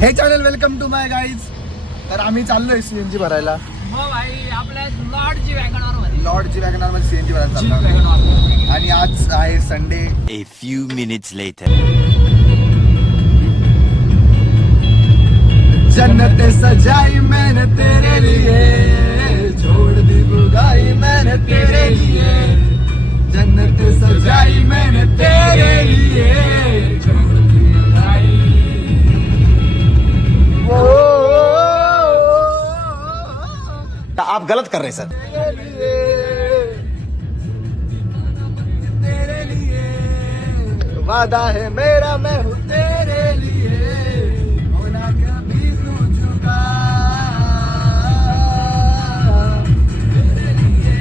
हे channel welcome to my guys. तर आम्ही चाललोय सीएनजी भरायला. लॉर्ड जी वॅगनर मध्ये सीएनजी भरायला चाललो. आणि आज आहे Sunday. A few minutes later. जन्नत सजाई मैंने तेरे लिए, छोड़ दी बुगाई मैंने तेरे लिए. जन्नत सजाई मैंने तेरे लिए, छोड़ दी बुगाई. आप गलत कर रहे हैं सर. तेरे लिए वादा है मेरा, मैं हूँ तेरे लिए. होना कभी तू झुका. तेरे लिए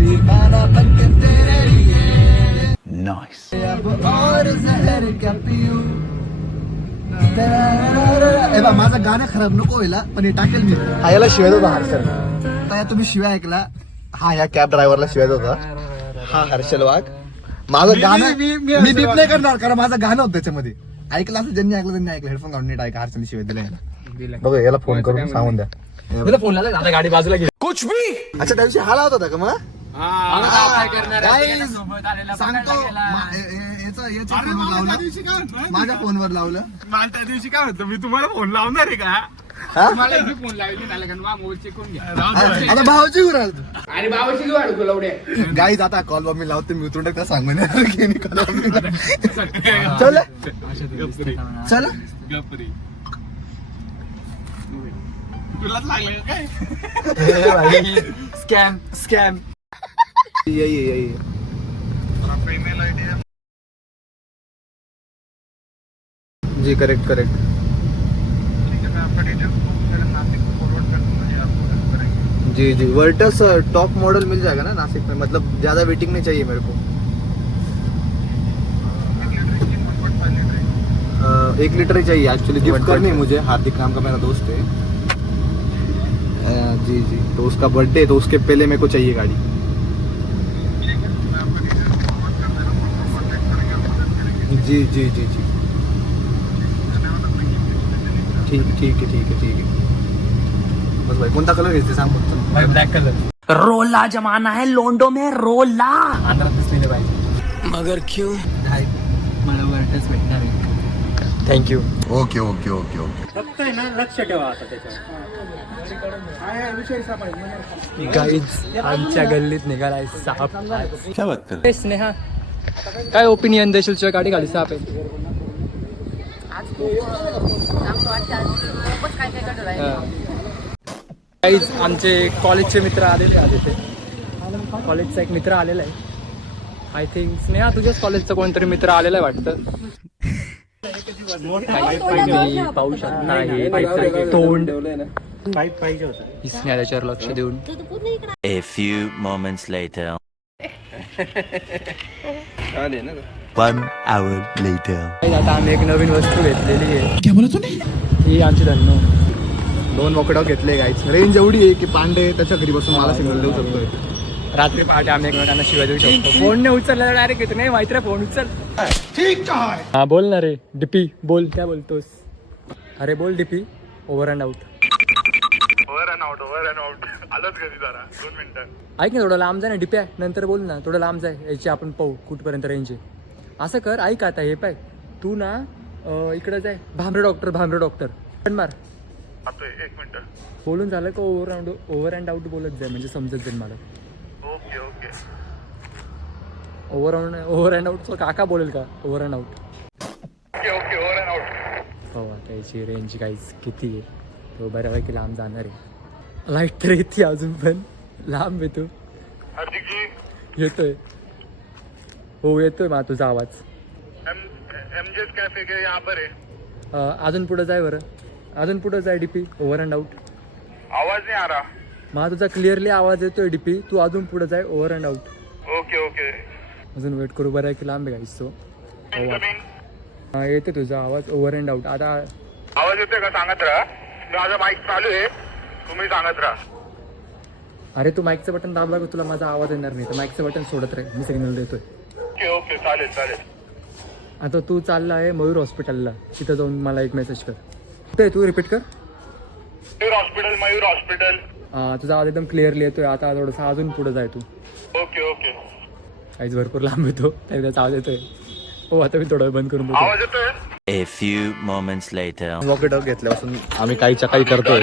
दीवाना बनके तेरे लिए. Nice. अब और जहर क्या पीऊं. माझं गाणं खराब नको व्हायला, पण हे टाकेल मी. हा याला शिवाय होता हर्षल. आता तुम्ही शिवाय ऐकला. हा या कॅब ड्रायव्हरला शिवाय होता. हा हर्षल वाघ. माझं गाणं मी डीप नाही करणार, कारण माझं गाणं होतं त्याच्यामध्ये. ऐकलं असं ज्यांनी ऐकलं त्यांनी ऐकलं. हेडफोन काढून नीट ऐका. हर्षल शिवाय दिला. बघा याला फोन करून सांगून द्या. फोन लावला गाडी बाजूला गेली. कुछ भी. अच्छा त्या दिवशी हा लावत होता का मग. सांगतो माझ्या फोनवर लावलं. त्या दिवशी काय होतं, मी तुम्हाला फोन लावणार आहे का? मला फोन लावली मोबाईल चेक करून घ्या. आता भावाची उराल. आणि बाबाची घेऊ अडकू लवड्या. गाईज आता कॉल बॉम्ब मी लावतो. मी उतरून टाकता सांगून चल चल. तुलाच लागलं काय? Scam scam. ये जी करेक्ट करेक्ट. जी जी वर्टस टॉप मॉडल मिल जाएगा ना नासिक में. मतलब ज्यादा वेटिंग नहीं चाहिए मेरे को. 1 लीटर ही चाहिए एक्चुअली. गिफ्ट करनी है मुझे. हार्दिक नाम का मेरा दोस्त है. जी जी. तो उसका बर्थडे, तो उसके पहले मेरे को चाहिए गाड़ी. जी जी जी जी. ठीक ठीक है ठीक है ठीक है. बस भाई कोणता कलर घ्यायचा सांग फक्त. Black colour. रोला जमाना है लोंडो में रोला. आंध्रातच लिहिले पाहिजे. मगर क्यों. मला वर्टच भेटणार आहे. Thank you. Okay okay okay okay. फक्त आहे ना लक्ष ठेवा आता त्याच्यावर. गाईज आमच्या गल्लीत निघालाय साप. क्या बात कर. स्नेहा काय ओपिनियन देशील तुझ्या गाडी खाली साप आहे. गाईज आमचे कॉलेजचे मित्र आलेले आहेत इथे. कॉलेजचा एक मित्र आलेला आहे. आय थिंक स्नेहा तुझ्याच कॉलेजचा कोणतरी मित्र आलेला आहे वाटतं. पाहू शकता हे तोंड. स्नेहा त्याच्यावर लक्ष देऊन. A few moments later. 1 hour later. आता आम्ही एक नवीन वस्तू घेतलेली आहे. ही आमची धन्नो. 2 वॉकडॉग घेतले गाईज. रेंज एवढी आहे की पांडे त्याच्या घरी बसून मला सिग्नल देऊ शकतोय. रात्री पहाटे आम्ही एकमेकांना शिवाय देऊ शकतो. फोन नाही उचलला डायरेक्ट येतो. नाही माहिती फोन उचल. ठीक आहे. हा बोल ना रे डीपी. बोल काय बोलतोस. अरे बोल डीपी. Over and out. आलंच घरी जरा 2 मिनिटं. ऐक ना थोडं लांब जाय ना डीपी. नंतर बोल ना थोडं लांब जाय. याची आपण पाहू कुठपर्यंत रेंज आहे. असं कर. ऐक आता हे पाय तू ना इकडं जाय. भांबरे डॉक्टर पण मार. 1 मिनिट. बोलून झालं का ओव्हर अँड आउट बोलत जाय म्हणजे समजत जाईल मला. Okay okay. Over and out काका बोलेल का. Over and out. Okay okay. Over and out. हो आता याची रेंज काहीच किती आहे. तो बऱ्यापैकी लांब जाणार आहे. लाईट तर येते अजून पण लांब येतो. हार्दिकजी येतोय. हो येतोय मा तुझा आवाज. एमजेस कॅफे के यहाँ पर है. अजून पुढं जाय बरं. अजून पुढं जाय डीपी. Over and out. आवाज नहीं आ रहा. मा तुझा क्लिअरली आवाज येतोय डीपी. तू अजून पुढं जाय. Over and out. Okay okay. अजून वेट करू. बरं आहे की लांब आहे गाईस तो. इनकमिंग. येते तुझा आवाज. Over and out. आता आवाज येतोय का सांगत राहा. माझा माईक चालू आहे. तुम्ही सांगत राहा. अरे तू माईकचं बटन दाबला का तुला माझा आवाज येणार नाही. तर माईकचं बटन सोडत राहील. मी सिग्नल देतोय. Okay okay. चालेल चालेल. आता तू चालला आहे मयूर हॉस्पिटलला, तिथं जाऊन मला एक मेसेज कर. ते तू रिपीट कर. मयूर हॉस्पिटल. तुझा आवाज एकदम क्लिअरली येतोय. आता थोडंसं अजून पुढे जाय तू. ओके. काहीच भरपूर लांब येतो तरी त्याचा आवाज येतोय. हो आता मी थोडा वेळ बंद करून देतो. आवाज येतोय. A few moments later. Walkie talk घेतल्यापासून आम्ही काहीच्या काही करतोय.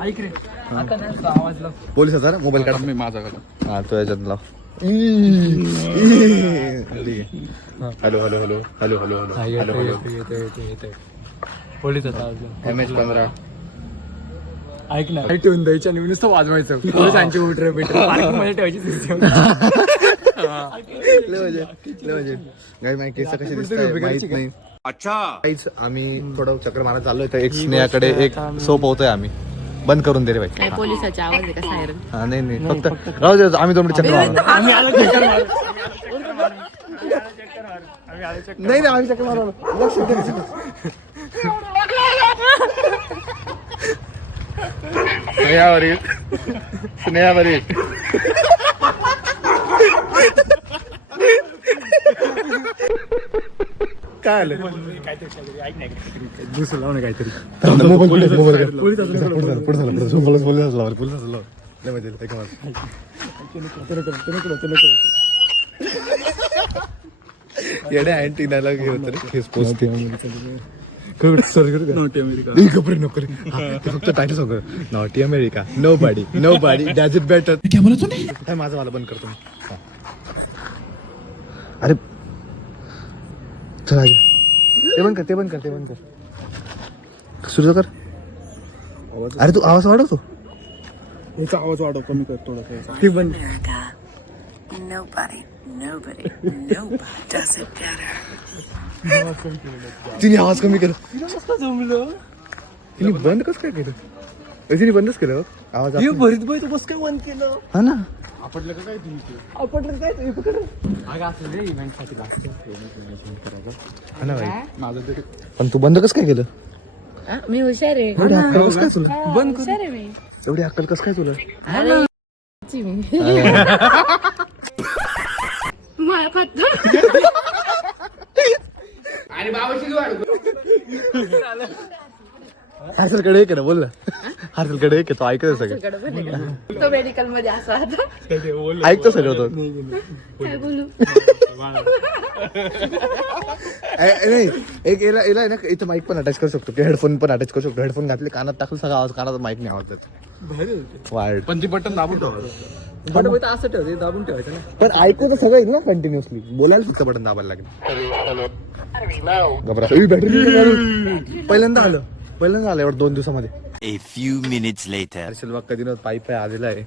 ऐक रे आता नाही तुझा आवाज लाव. पोलिसाचा मोबाईल काढ. मी माझा घालून. हा तो याच्यात लाव. Hello hello hello hello hello हा, हॅलो हॅलो येतोय. पोलिसाचा आवाज लाव. MH15. ऐक ना काही ठेवून द्यायची आणि नुसतं वाजवायचं. पोलिसांची उठर मध्ये ठेवायची सिस्टम. माझी केस कशी दिसतात माहित नाही. अच्छा काहीच आम्ही थोडं चक्कर मारत चाललोय तर एक स्नेहाकडे एक सोप होतोय. आम्ही बंद करून दे रे भाई. काय पोलिसाचा आवाज आहे का सायरन? हा नाही फक्त राहू दे. आम्ही 2 मिनिट चक्कर मारलो. नाही आम्ही चक्कर मारलो. लक्ष दे. स्नेहावरील काय आलं दुसरं लाव ना काहीतरी. येड्या अँटीनाला घेऊन फक्त टायटल सांग. Naughty America nobody does it better. काय माझं मला बंद करतो. अरे चला ते बंद कर. सुरू कर. अरे तू आवाज वाढवतो. याचा आवाज वाढव कमी कर थोडं. ती बंद. Nobody does it better. तिने आवाज कमी केला. तिने बंद कसं काय केलं. तिने बंदच केलं आवाज. भरीत बाई तू कसं काय बंद केलं. हा ना आपटलं काय इव्हेंटसाठी हा ना भाई. पण तू बंद कसं काय केलं. मी हुशार आहे. एवढी अक्कल कसं काय तुला. बंद हुशार आहे मी. एवढी अक्कल कसं काय तुला. ची मी. मला खात. आणि बाबाची वाढ. हर्षलकडे एक आहे ना बोल ना. हर्षलकडे एक आहे तो ऐकत सगळं. तो मेडिकल मध्ये असं आता ऐकतो सगळं तो. काय बोलू. नाही एक याला आहे ना इथं माईक पण अटॅच करू शकतो. हेडफोन पण अटॅच करू शकतो. हेडफोन घातले कानात टाकून सगळा आवाज कानात माईक नाही आवाज देतो. वाढ पण ती बटन दाबून ठेवा. बटन असं ठेवते दाबून ठेवायचं ना. पण ऐकू तर सगळं येईल ना कंटिन्युअसली. बोलायला फक्त बटन दाबायला लागेल. घबरा. बॅटरी पहिल्यांदा आलं एवढं 2 दिवसामध्ये. A few minutes later. Harshal बाग कधी पाईप आलेला आहे.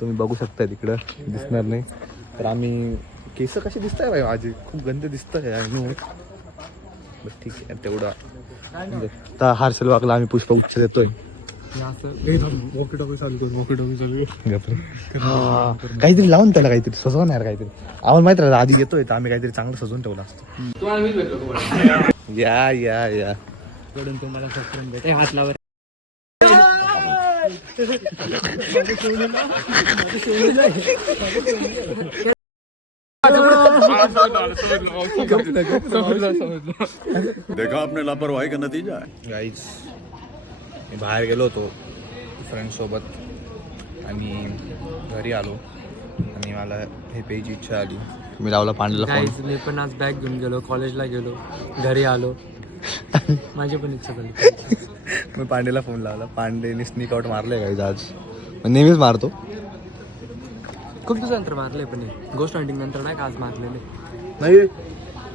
तुम्ही बघू शकता तिकडं दिसणार नाही. तर आम्ही केस कशी दिसत आहे माझी खूप गंद दिसत आहे. ठीक आहे तेवढं. तर हर्षल बागला आम्ही पुष्पगुच्छ देतोय. काहीतरी लावून त्याला काहीतरी सजवणार काहीतरी. आम्हाला माहित राहिलं आधी येतोय तर आम्ही काहीतरी चांगलं सजवून ठेवलं असतं. या तुम्हाला सबस्क्राईब हात लावर. देखा आपने लापरवाही का नतीजा. गाईज मी बाहेर गेलो होतो फ्रेंडसोबत आणि घरी आलो आणि मला हे प्यायची इच्छा आली. मी लावला पांडला गाईज मी पण आज बॅग घेऊन गेलो. कॉलेजला गेलो घरी आलो. माझी पण इच्छा झाली. मी पांडेला फोन लावला. पांडेने स्निक आउट मारले गाईज आज. नेहमीच मारतो. खूप दिवसानंतर मारले पण गोष्ट हंटिंग नंतर नाही का आज मारलेले. नाही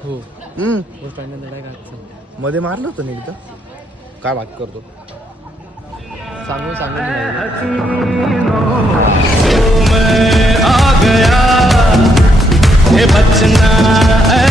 हो गोष्ट हंटिंग नंतर नाही का आज मध्ये मारलं होतं नाही एकदा. काय बात करतो सांगून आ गया ये बचना है